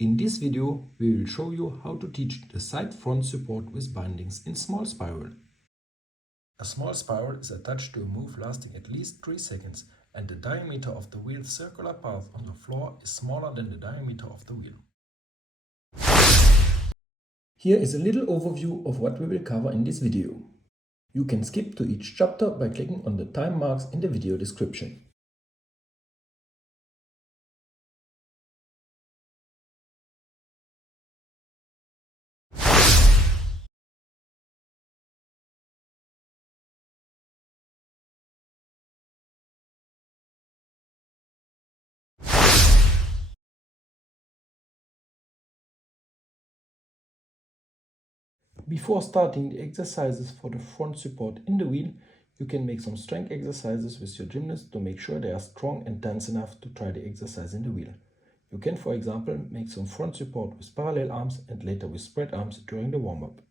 In this video, we will show you how to teach the side front support with bindings in small spiral. A small spiral is attached to a move lasting at least 3 seconds, and the diameter of the wheel's circular path on the floor is smaller than the diameter of the wheel. Here is a little overview of what we will cover in this video. You can skip to each chapter by clicking on the time marks in the video description. Before starting the exercises for the front support in the wheel, you can make some strength exercises with your gymnast to make sure they are strong and tense enough to try the exercise in the wheel. You can, for example, make some front support with parallel arms and later with spread arms during the warm-up.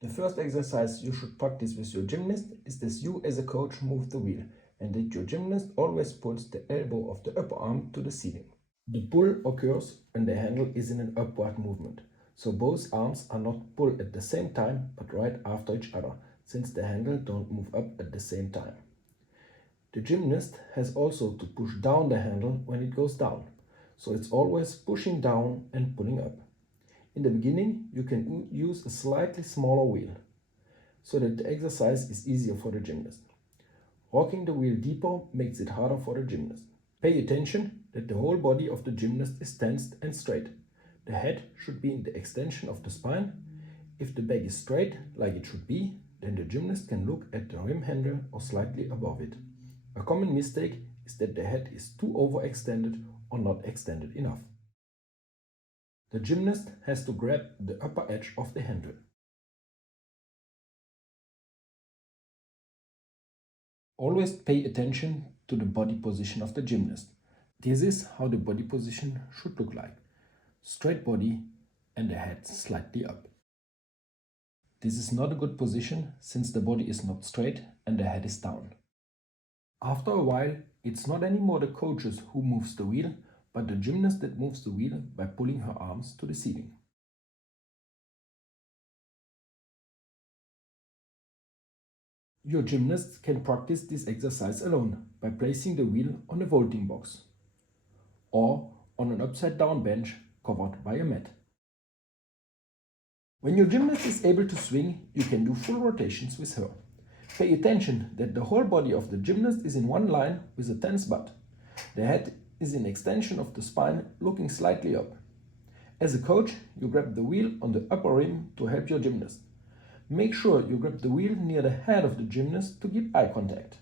The first exercise you should practice with your gymnast is that you as a coach move the wheel and that your gymnast always pulls the elbow of the upper arm to the ceiling. The pull occurs when the handle is in an upward movement. So both arms are not pulled at the same time but right after each other, since the handle don't move up at the same time. The gymnast has also to push down the handle when it goes down, so it's always pushing down and pulling up. In the beginning, you can use a slightly smaller wheel, so that the exercise is easier for the gymnast. Rocking the wheel deeper makes it harder for the gymnast. Pay attention that the whole body of the gymnast is tensed and straight. The head should be in the extension of the spine. If the back is straight, like it should be, then the gymnast can look at the rim handle or slightly above it. A common mistake is that the head is too overextended or not extended enough. The gymnast has to grab the upper edge of the handle. Always pay attention to the body position of the gymnast. This is how the body position should look like. Straight body and the head slightly up. This is not a good position since the body is not straight and the head is down. After a while, it's not anymore the coaches who moves the wheel, but the gymnast that moves the wheel by pulling her arms to the ceiling. Your gymnast can practice this exercise alone by placing the wheel on a vaulting box or on an upside down bench covered by a mat. When your gymnast is able to swing, you can do full rotations with her. Pay attention that the whole body of the gymnast is in one line with a tense butt. The head is in extension of the spine, looking slightly up. As a coach, you grab the wheel on the upper rim to help your gymnast. Make sure you grab the wheel near the head of the gymnast to keep eye contact.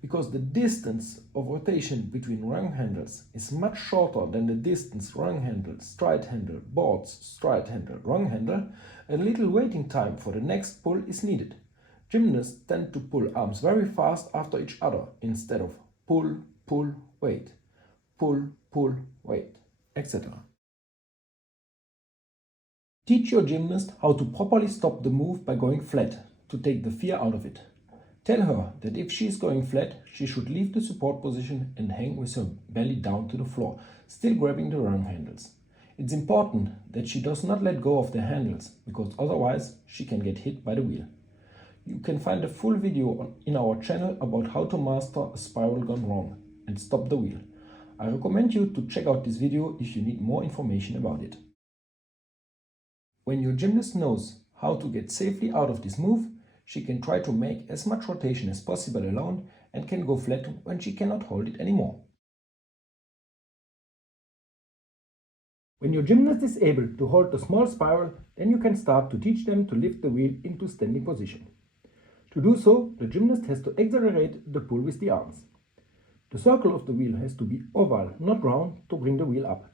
Because the distance of rotation between rung handles is much shorter than the distance rung handle, stride handle, boards, stride handle, rung handle, a little waiting time for the next pull is needed. Gymnasts tend to pull arms very fast after each other instead of pull, pull, wait, etc. Teach your gymnast how to properly stop the move by going flat to take the fear out of it. Tell her that if she is going flat, she should leave the support position and hang with her belly down to the floor, still grabbing the rung handles. It's important that she does not let go of the handles, because otherwise she can get hit by the wheel. You can find a full video in our channel about how to master a spiral gone wrong and stop the wheel. I recommend you to check out this video if you need more information about it. When your gymnast knows how to get safely out of this move, she can try to make as much rotation as possible alone and can go flat when she cannot hold it anymore. When your gymnast is able to hold the small spiral, then you can start to teach them to lift the wheel into standing position. To do so, the gymnast has to accelerate the pull with the arms. The circle of the wheel has to be oval, not round, to bring the wheel up.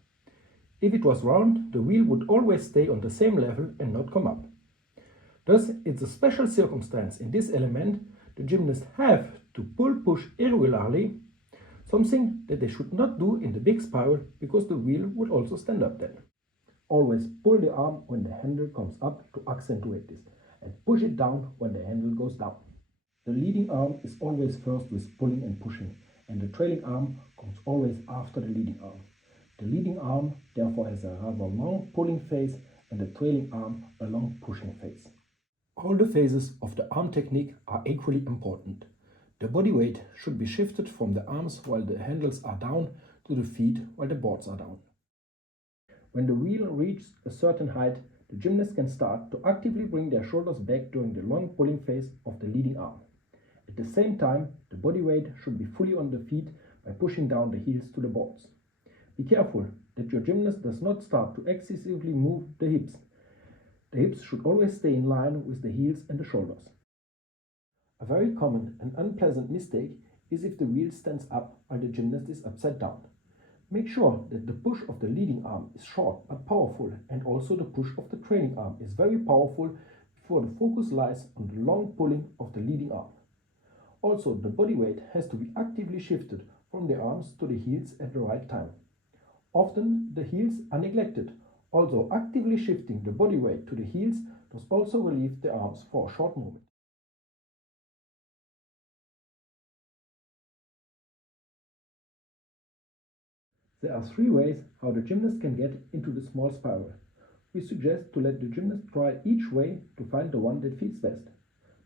If it was round, the wheel would always stay on the same level and not come up. Thus, it's a special circumstance in this element. The gymnasts have to pull-push irregularly, something that they should not do in the big spiral because the wheel would also stand up then. Always pull the arm when the handle comes up to accentuate this, and push it down when the handle goes down. The leading arm is always first with pulling and pushing, and the trailing arm comes always after the leading arm. The leading arm therefore has a rather long pulling phase and the trailing arm a long pushing phase. All the phases of the arm technique are equally important. The body weight should be shifted from the arms while the handles are down to the feet while the boards are down. When the wheel reaches a certain height, the gymnast can start to actively bring their shoulders back during the long pulling phase of the leading arm. At the same time, the body weight should be fully on the feet by pushing down the heels to the boards. Be careful that your gymnast does not start to excessively move the hips. The hips should always stay in line with the heels and the shoulders. A very common and unpleasant mistake is if the wheel stands up while the gymnast is upside down. Make sure that the push of the leading arm is short but powerful, and also the push of the trailing arm is very powerful before the focus lies on the long pulling of the leading arm. Also, the body weight has to be actively shifted from the arms to the heels at the right time. Often the heels are neglected, although actively shifting the body weight to the heels does also relieve the arms for a short moment. There are 3 ways how the gymnast can get into the small spiral. We suggest to let the gymnast try each way to find the one that fits best.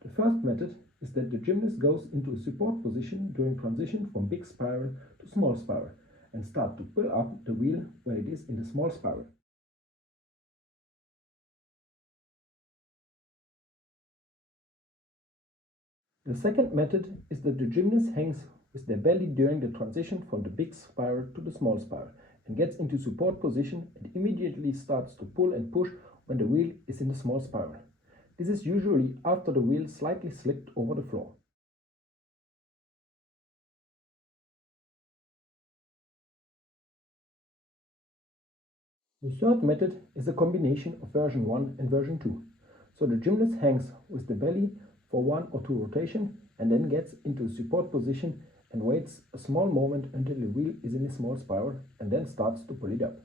The first method is that the gymnast goes into a support position during transition from big spiral to small spiral and start to pull up the wheel when it is in the small spiral. The second method is that the gymnast hangs with their belly during the transition from the big spiral to the small spiral and gets into support position and immediately starts to pull and push when the wheel is in the small spiral. This is usually after the wheel slightly slipped over the floor. The third method is a combination of version 1 and version 2. So the gymnast hangs with the belly for 1 or 2 rotations and then gets into a support position and waits a small moment until the wheel is in a small spiral and then starts to pull it up.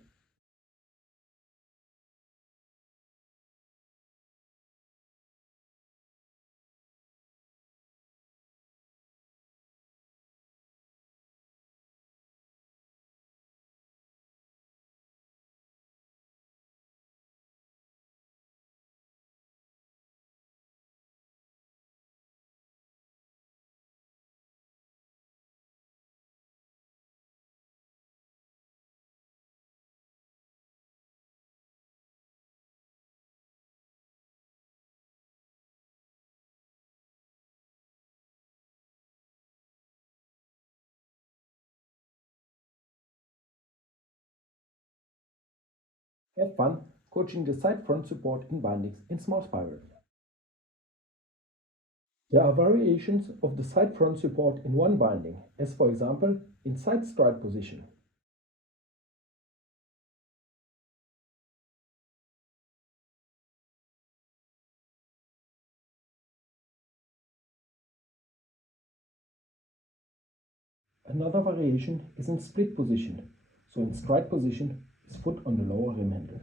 Have fun coaching the side front support in bindings in small spiral. There are variations of the side front support in one binding, as for example in side stride position. Another variation is in split position, so in stride position is foot on the lower rim handle.